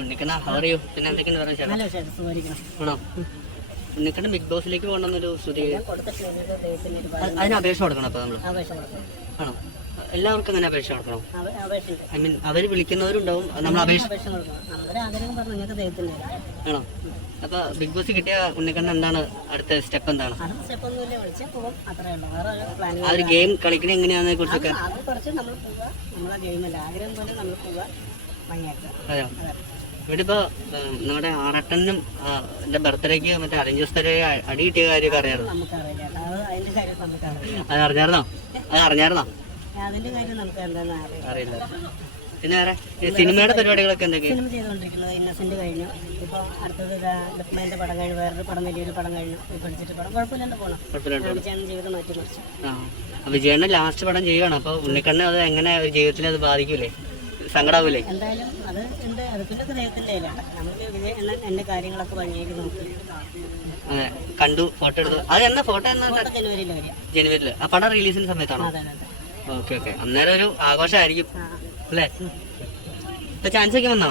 ഉണ്ണിക്കണ്ണ ഹവറിയോ പിന്നെ എന്തൊക്കെയാണ് പറയുക ചേട്ടാ ആണോ? ഉണ്ണിക്കണ്ണ ബിഗ് ബോസിലേക്ക് പോകണമെന്നൊരു. അത് അതിന് അപേക്ഷ കൊടുക്കണം അപ്പോൾ നമ്മൾ ആണോ? എല്ലാവർക്കും അങ്ങനെ അപേക്ഷ കൊടുക്കണം. ഐ മീൻ അവർ വിളിക്കുന്നവരുണ്ടാവും നമ്മൾ അപേക്ഷ ആണോ? അപ്പോൾ ബിഗ് ബോസ് കിട്ടിയ ഉണ്ണിക്കണ്ണ എന്താണ് അടുത്ത സ്റ്റെപ്പ് എന്താണ്? ആ ഒരു ഗെയിം കളിക്കണ എങ്ങനെയാണെന്നെ കുറിച്ചൊക്കെ? അതെയോ? ഇവിടെ നമ്മുടെ ആറട്ടനും ബർത്ത്ഡേക്ക് മറ്റേ അരഞ്ച് അടി കിട്ടിയ കാര്യമൊക്കെ അറിയാമായിരുന്നു നമുക്കറിയില്ല അത് അറിഞ്ഞായിരുന്നോ? അത് അറിഞ്ഞായിരുന്നോ? അറിയില്ല. പിന്നെ വേറെ? സിനിമയുടെ പരിപാടികളൊക്കെ എന്തൊക്കെയാണ് സിനിമ ചെയ്തുകൊണ്ടിരിക്കുന്നത് ഇന്നസെന്റ് കഴിഞ്ഞു. ഇപ്പോൾ അടുത്തത് പടം കഴിഞ്ഞു. വേറൊരു പടം വലിയൊരു പടം കഴിഞ്ഞു. ഇപ്പോൾ പഠിച്ചിട്ട് പടം. കുഴപ്പമില്ലാണ്ട് പോകണം കുഴപ്പമില്ല വിജയൻ ജീവിതം മാറ്റി മറിച്ചു. ആ. വിജയണ്ണ ലാസ്റ്റ് പടം ചെയ്യുകയാണ് അപ്പോൾ ഉണ്ണിക്കണ്ണ അത് എങ്ങനെ ജീവിതത്തിൽ അത് ബാധിക്കൂലേ? സങ്കടാവൂലേ? എന്തായാലും അത് എന്റെ കയ്യിലാണ് വിജയ് കാര്യങ്ങളൊക്കെ ഭംഗിയാക്കി നോക്കി. അതെ കണ്ടു ഫോട്ടോ എടുത്തു. അത് എന്നാ ഫോട്ടോ എന്നാ ഫോട്ടോ ജനുവരിയിൽ വരിക. ജനുവരിയിൽ. ആ പടം റിലീസിന്റെ സമയത്താണോ? അതെ അതെ ഓക്കെ ഓക്കെ. അന്നേരം ഒരു ആഘോഷമായിരിക്കും. അല്ലേ? ചാൻസ് ഒക്കെ വന്നോ?